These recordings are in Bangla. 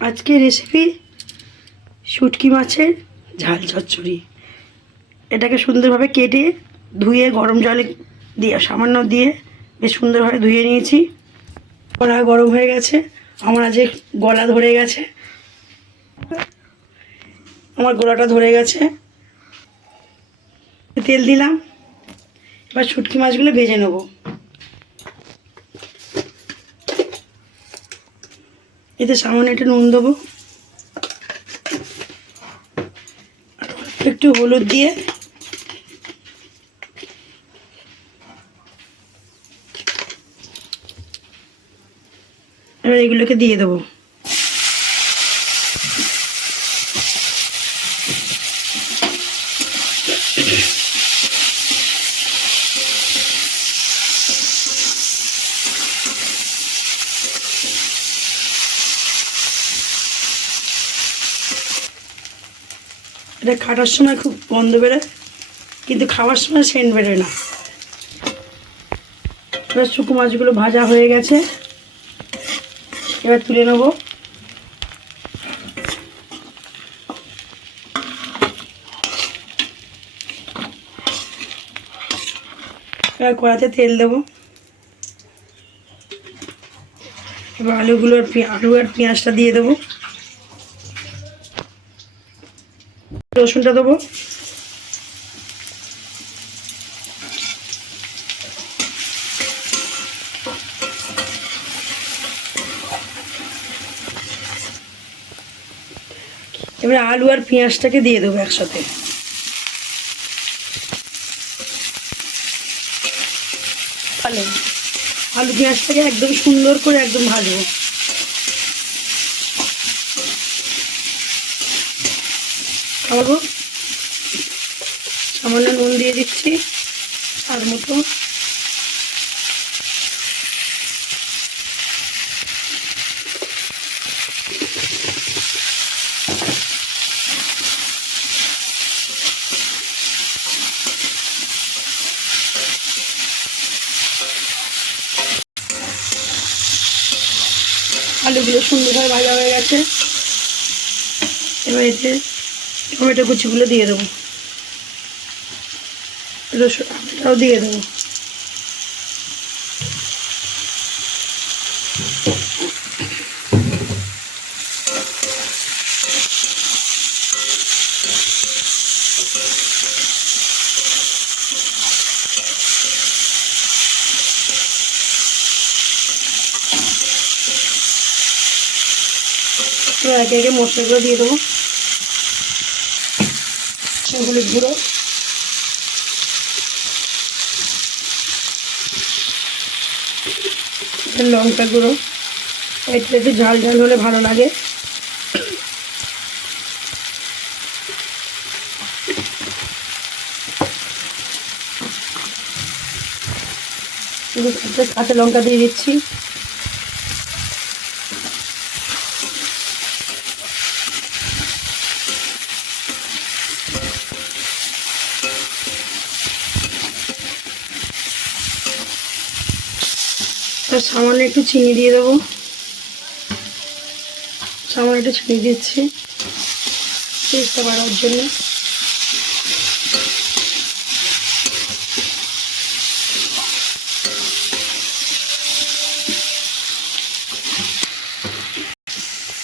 আজকে রেসিপি শুটকি মাছের ঝাল চচ্চড়ি। এটাকে সুন্দরভাবে কেটে ধুয়ে গরম জলে দিয়ে, সামান্য দিয়ে বেশ সুন্দরভাবে ধুয়ে নিয়েছি। গলা গরম হয়ে গেছে, আমার আজ গলা ধরে গেছে। আমার গলাটা ধরে গেছে। তেল দিলাম, এবার শুটকি মাছগুলো ভেজে নেব। এতে সামান্য একটু নুন দেবো। একটু হলুদ দিয়ে। এবার এগুলোকে দিয়ে দেবো। এটা কাটার সময় খুব গন্ধ বেরোয়, কিন্তু খাওয়ার সময় সেন্ট বেরোয় না। এবার শুকো মাছগুলো ভাজা হয়ে গেছে। এবার তুলে নেব। এবার কড়াতে তেল দেবো। এবার আলুগুলো আর আলু আর পেঁয়াজটা দিয়ে দেবো। রসুনটা দেবো। এবার আলু আর পেঁয়াজটাকে দিয়ে দেবো একসাথে। ভালো। আলু পেঁয়াজটাকে একদম সুন্দর করে একদম ভাজবো। খাব সামান্য নুন দিয়ে দিচ্ছি আর মতো। আলুগুলো সুন্দরভাবে ভাজা হয়ে গেছে। এবার এতে টমেটো কুচিগুলো দিয়ে দেবো। রসুন দিয়ে দেবো। একে একে মশলাগুলো দিয়ে দেবো। হলুদ গুঁড়ো। লঙ্কা গুঁড়ো। এটা একটু ঝাল ঝাল হলে ভালো লাগে। কাঁচা লঙ্কা দিয়ে দিচ্ছি। আর সামান্য একটু চিনি দিয়ে দেবো। সামান্য একটু চিনি দিচ্ছি। টেস্টটা বাড়ার জন্য।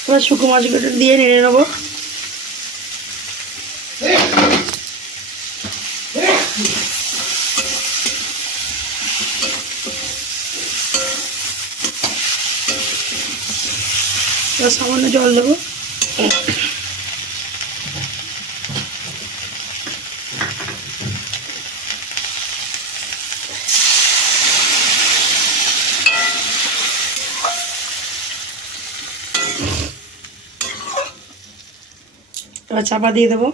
এবার শুকো মাছগুলো দিয়ে নেড়ে নেব। এবার সামান্য জল দেবো। চাপা দিয়ে দেবো।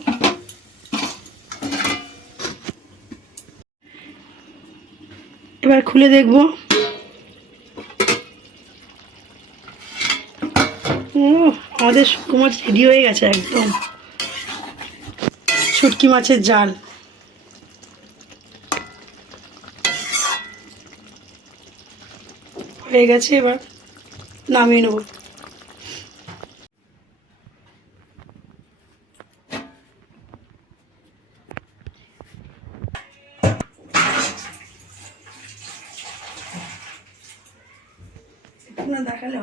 এবার খুলে দেখব। আমাদের শুকু মাছ রেডি হয়ে গেছে একদম। শুটকি মাছের জাল। হয়ে গেছে এবার নামিয়ে নেব। দেখালে